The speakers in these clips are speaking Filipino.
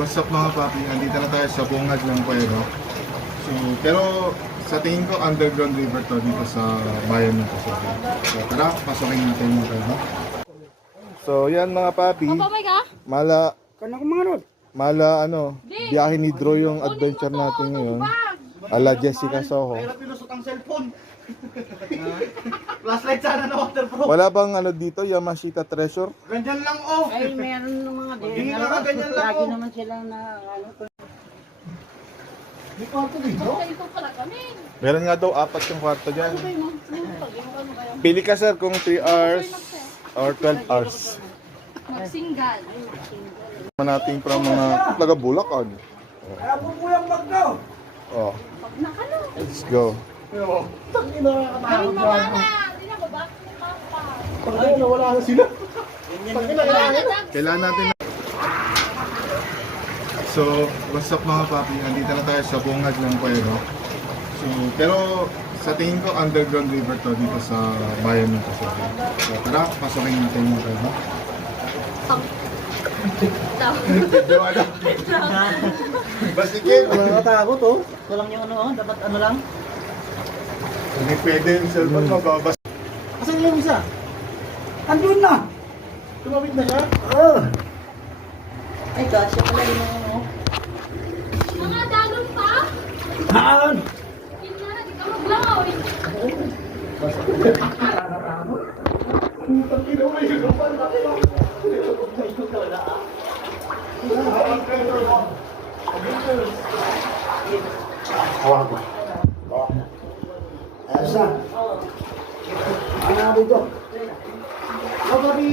what's up mga papi? Andito na tayo sa bungad ng Pueblo. So, pero sa tingin ko underground river to dito sa bayan ng Quezon. So tara, pasokin natin yung Pueblo. So yan mga papi, mala biyahe ni Drew yung adventure natin ngayon. Ala Jessica Soho. Mahirap pilusot ang cellphone. Flashlight sana na waterproof. Wala bang dito, Yamashita Treasure? Ganyan lang oh. Ay, meron ng mga din. Hindi nga, ganyan lang, Lagi oh. naman sila na ano. May kwarto dito. Ito pala kami. Meron nga daw 4 yung kwarto dyan. Ano kayo? Pili ka sir kung 3 hours or 12 hours. Magsingal. Nating from mga taga Bulacan. Kaya po po yung bag daw. Oh, Pag nakano. let's go. Tangin na Gawin mo mana. Hindi na baba. Papa. Tangin na wala na sila. Tangin na kailangan. Kailangan natin So, what's up mga papi? Andito na tayo sa bungad ng Pueblo. So, pero sa tingin ko underground river to dito sa bayan ng Quezon. So, tara, pasokin natin yung Pueblo. Basikin! Wala nakatakot oh. Ito lang yung ano, dapat ano lang. Hindi pwede yung cellphone mo, babas. Asan yung isa? Andun na! Tumawid na siya? Oo. Ay, gosh, siya pala yung ano. Mga dagon pa. Haan! Hindi na, di ka maglangaw. Putang ina mo yung kapal na ito. Asa? Ano dito? Oh, papi!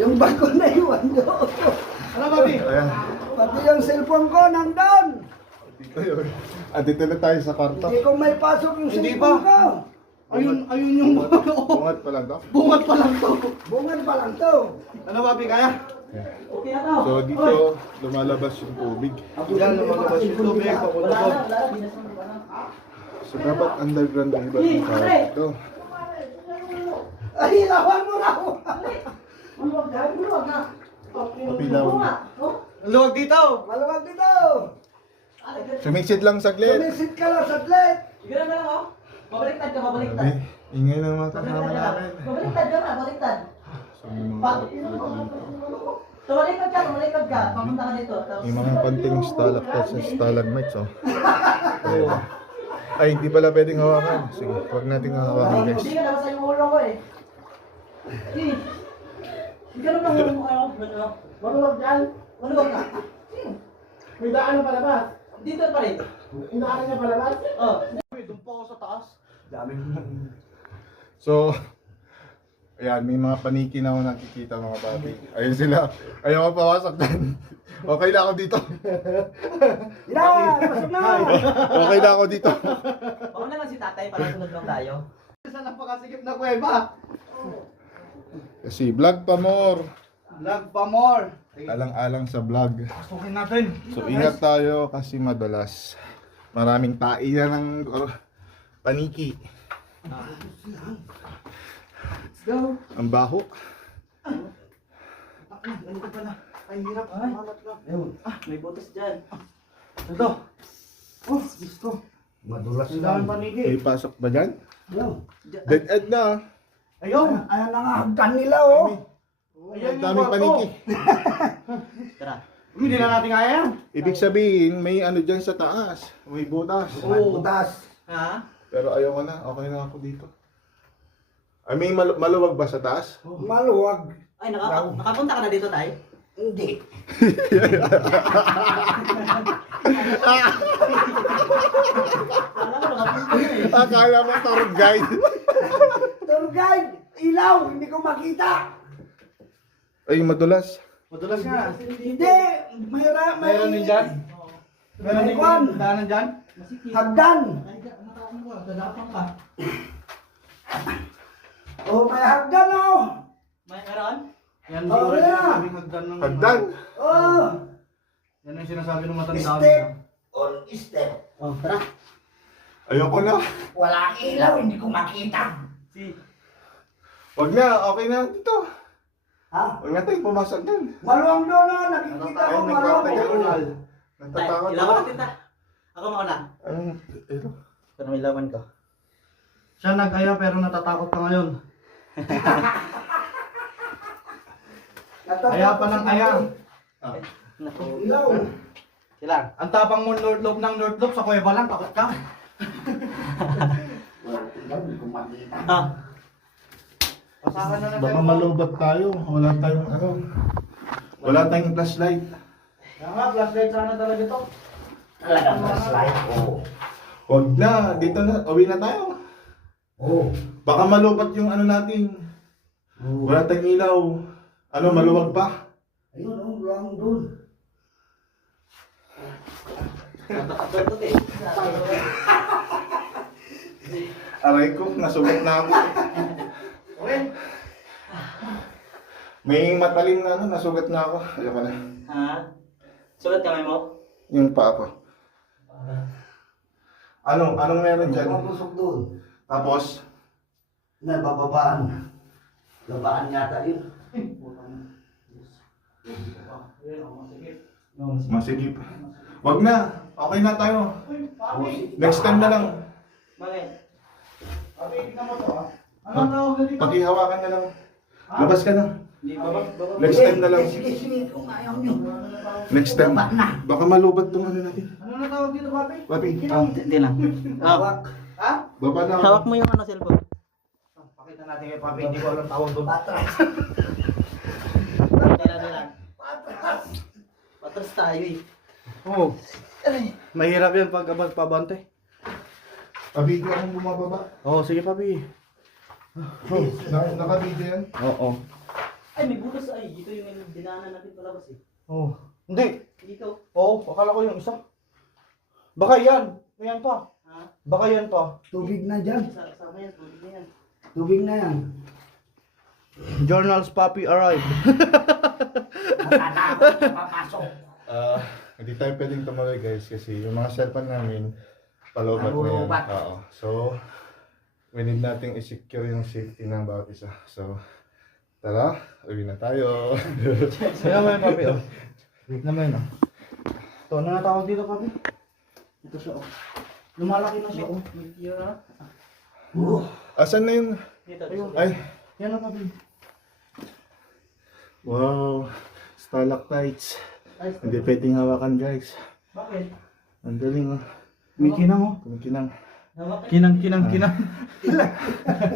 Yung bag ko na iwan doon. Ano, papi? Ayan. Pati yung cellphone ko nandun. Dito yun. Andito na tayo sa kwarto. Hindi ko may pasok yung Hindi cellphone ko. Ayun yung Bungat pa lang to. bungat pa lang to. Bungan pa lang to. Ano papi, kaya? Okay na to. So dito lumalabas yung tubig. Yan, lumalabas yung tubig, papunta ko. So dapat underground river yung tawag dito. Ay, lawan mo raw. Maluwag na, maluwag na. Kapilaw. Ang luwag dito. Maluwag dito. Sumisid lang saglit. Sumisid ka lang saglit. Sige na lang, oh. Mabaliktad ka, mabaliktad. Ay, ingay ng mga kasama namin. Mabaliktad ka na, baliktad. So may mga dito. Tumalikod ka. Papunta ka dito. Tapos, May mga konting stalactites and stalagmites oh. Ayan. Ay, hindi pala pwedeng hawakan. Sige, huwag nating hawakan guys. hindi ka nabasa yung ulo ko eh. Sige. Hindi ka naman yung ano. Maluwag dyan. Ano ba ka? May daan pa labas. Dito pa rin. Inaanan niya pa labas. Oh. Doon po ako sa taas. So, ayan, may mga paniki na ako nakikita mga papi. Ayun sila. Ayaw ko pawasak din. Okay na ako dito. Yan, pasok na. Okay na ako dito. Baka naman si tatay para sunod lang tayo. Sa napakasikip na kuweba. Kasi vlog pa more. Lag pa more. Alang-alang sa vlog. Pasukin natin. So ingat tayo kasi madalas maraming tain na ng paniki. Let's go. Ang baho. Ganito pala. Ay, hirap. Ay. Malat lang. May butas dyan. Ito. Oh, gusto. Madulas Ang daming panigi. May pasok ba dyan? Yan. Dead end na. Ayun. Ayan na nga hagdan nila oh. Ang Ayan yung daming kwarto. paniki. Tara. Hindi na natin kaya yan. Ibig sabihin, may ano dyan sa taas. May butas. May butas. Ha? Pero ayoko na. Okay na ako dito. Ay, may maluwag ba sa taas? Maluwag. Ay, nakapunta ka na dito, tay? Hindi. Alam mo, nakapunta na eh. Akala mo tour guide. Tour guide, ilaw, hindi ko makita. Ay, madulas. Madulas nga. Hindi, Meron din dyan. Meron din Kwan. daanan dyan. Hagdan. Dadapang ka. Oh, may hagdan oh. May meron? Yan Oh, yung yeah. sinasabing hagdan ng... Hagdan. Oh, Yan yung sinasabi ng matanda. step on step. Oh, tara. Ayoko na. Wala ilaw, hindi ko makita. Si... Wag na. Okay na dito. Ha? Huwag na tayong pumasok dyan. Maluwang doon na, nakikita ko maluwang doon. Natatakot Ilawan ako. natin ta. Ako mauna. Anong, ito? Pero may lawan ko. Siya nag-aya pero natatakot pa ngayon. Aya pa ng aya. Naku. Ilaw. Silang. Ang tapang mo North Loop ng North Loop, sa kuweba lang, takot ka. Ah. Pasahan na ng Baka cellphone. malubat tayo. Wala tayong ano. Wala tayong flashlight. Kaya nga, flashlight sana talaga to. Talagang flashlight. Oo. Huwag na. Dito na. Uwi na tayo. Oo. Baka malubat yung ano natin. Wala tayong ilaw. Ano, maluwag pa. Ayun, oh, maluwang doon. Aray ko, nasugat na ako. May matalim na ano, nasugat na ako. Ayoko na. Ha? Sulat kamay mo? Yung paa ko. Anong meron dyan? Pumapusok doon. Tapos, Nabababaan. Labaan yata yun. masigip. Wag na. Okay na tayo. Next time na lang. Bakit? Ano tawag dito? Pakihawakan na lang. Labas ka na. Hindi ba? Next time na lang. Sige, sige. Kung ayaw nyo. Next time. Baka malubat tong ano natin. Ano na tawag dito, papi? Papi, Hindi lang. Hawak. Ha? baba na. Hawak mo yung ano cellphone. Pakita natin kay papi, hindi ko alam tawag doon. Patras. Kailan lang. Patras tayo eh. Oo. Mahirap yan pag pabante. Pabidyo akong bumababa. Oo, sige papi. Nakabidyo yan. Oo. Ay, may butas ay. Dito yung dinaanan natin palabas eh. Oo. Hindi. Dito. Oo, akala ko yung isa. Baka yan. Yan pa. Ha? Baka yan pa. Tubig na dyan. Sama yan. Tuloy na yan. Tubig na yan. Journals papi arrived. Natatakot na papasok. Hindi tayo pwedeng tumuloy guys kasi yung mga cellphone namin palubat na yan. Nalulubat. Oo. So, we need nating i-secure yung safety ng bawat isa. So, tara, uwi na tayo. Sino mo yun papi? Oh. Wait naman oh. Ito, ano na tawag dito papi? Ito siya oh. Lumalaki na siya oh. Yun na. Asan na yung... Dito. Ay, Yan oh papi. wow. Stalactites. Ay, Hindi pwedeng hawakan guys. bakit? Ang galing oh. May kinang oh. Kumikinang. Hawak eh. Kinang.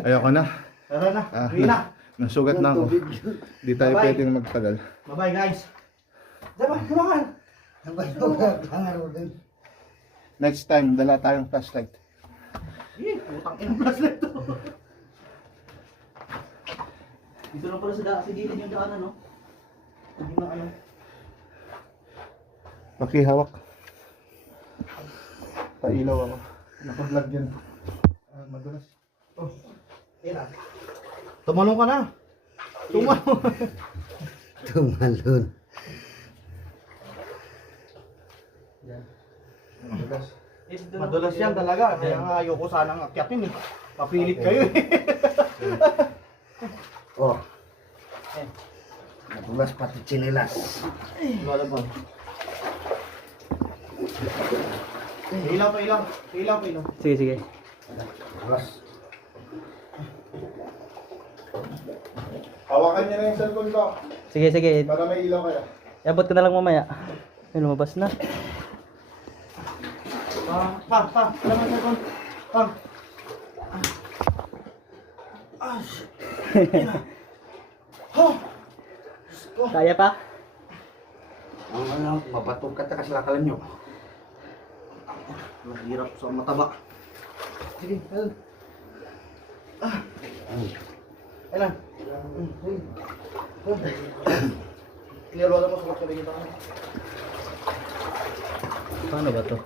Ayoko na. Tara na. Ah, Uwi na. Nasugat na ako. Hindi tayo Bye-bye. pwedeng magtagal. Bye bye guys. Diba? Kumakan. Hangaro din. Next time, dala tayong flashlight. Putang ina flashlight to. Dito lang pala sa gilid yung daanan, no? Hindi na ano. Pakihawak. Pailaw ako. Naka-vlog yan. Madulas. Tumalong ka na. Tumalong. Tumalon. Madulas. Madulas yan talaga. Kaya nga ayoko sanang akyatin eh. Papilit kayo eh. Oh. Nadulas pati chinilas. Wala pa. Ilaw. Sige, sige. Nadulas. Hawakan niya na yung cellphone ko. Sige, sige. Para may ilaw kaya. Iabot ko na lang mamaya. Ay, lumabas na. Pa. Alam mo cellphone. Pa. Kaya pa? Ang ano, mabatok ka ta kasalakalan nyo. Mahirap sa mataba. Sige, ayun. Ayun. Clear mo sa kapatid kita. Paano ba to?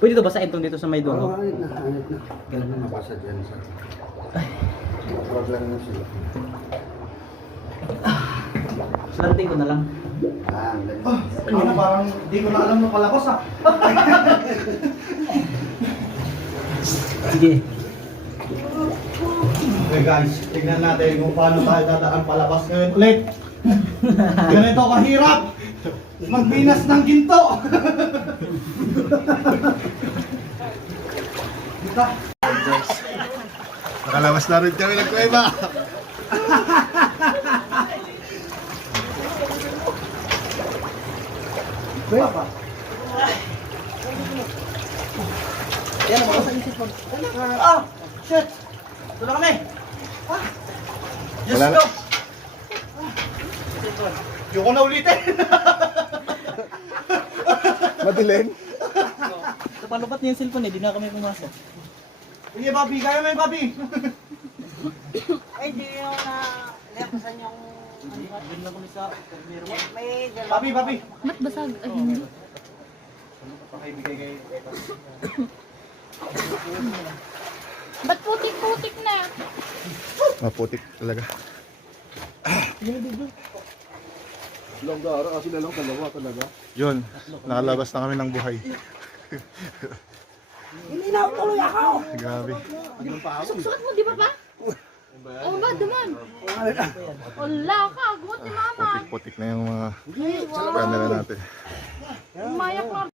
Pwede to basahin tong dito sa may dulo? Hanit na. Ganun na nabasa dyan sa... Huwag lang na sila. Slanting ko na lang. Ang galing. Ano parang di ko na alam nung palabas ah. Sige. Okay guys, tignan natin kung paano tayo dadaan palabas ngayon ulit. Ganito kahirap magbinas ng ginto. Dito. Nakalabas na rin kami ng kuweba. Kuya pa. Yan ang mga sa isip mo. Ah! Shit! Ito na kami! Ah! Diyos Wala na. ko! Yung ko na ulitin! Madilim. Napalupat niya yung cellphone eh, di na kami pumasok. Sige, Bobby! Kaya mo yun, Bobby! Ay, di yung nakasan yung... Doon lang kami sa... May... Bobby, Bobby! Ba't basag? Ay, hindi. Pakibigay kayo. Ba't putik-putik na? Maputik talaga. Langgara kasi na lang dalawa talaga. Yun, nakalabas na kami ng buhay. Hindi na tuloy ako! Grabe. Suksukot mo, di ba ba? Oo ba, duman? Wala ka, gumot ni mama. Putik-putik na yung mga camera natin. Umayak na.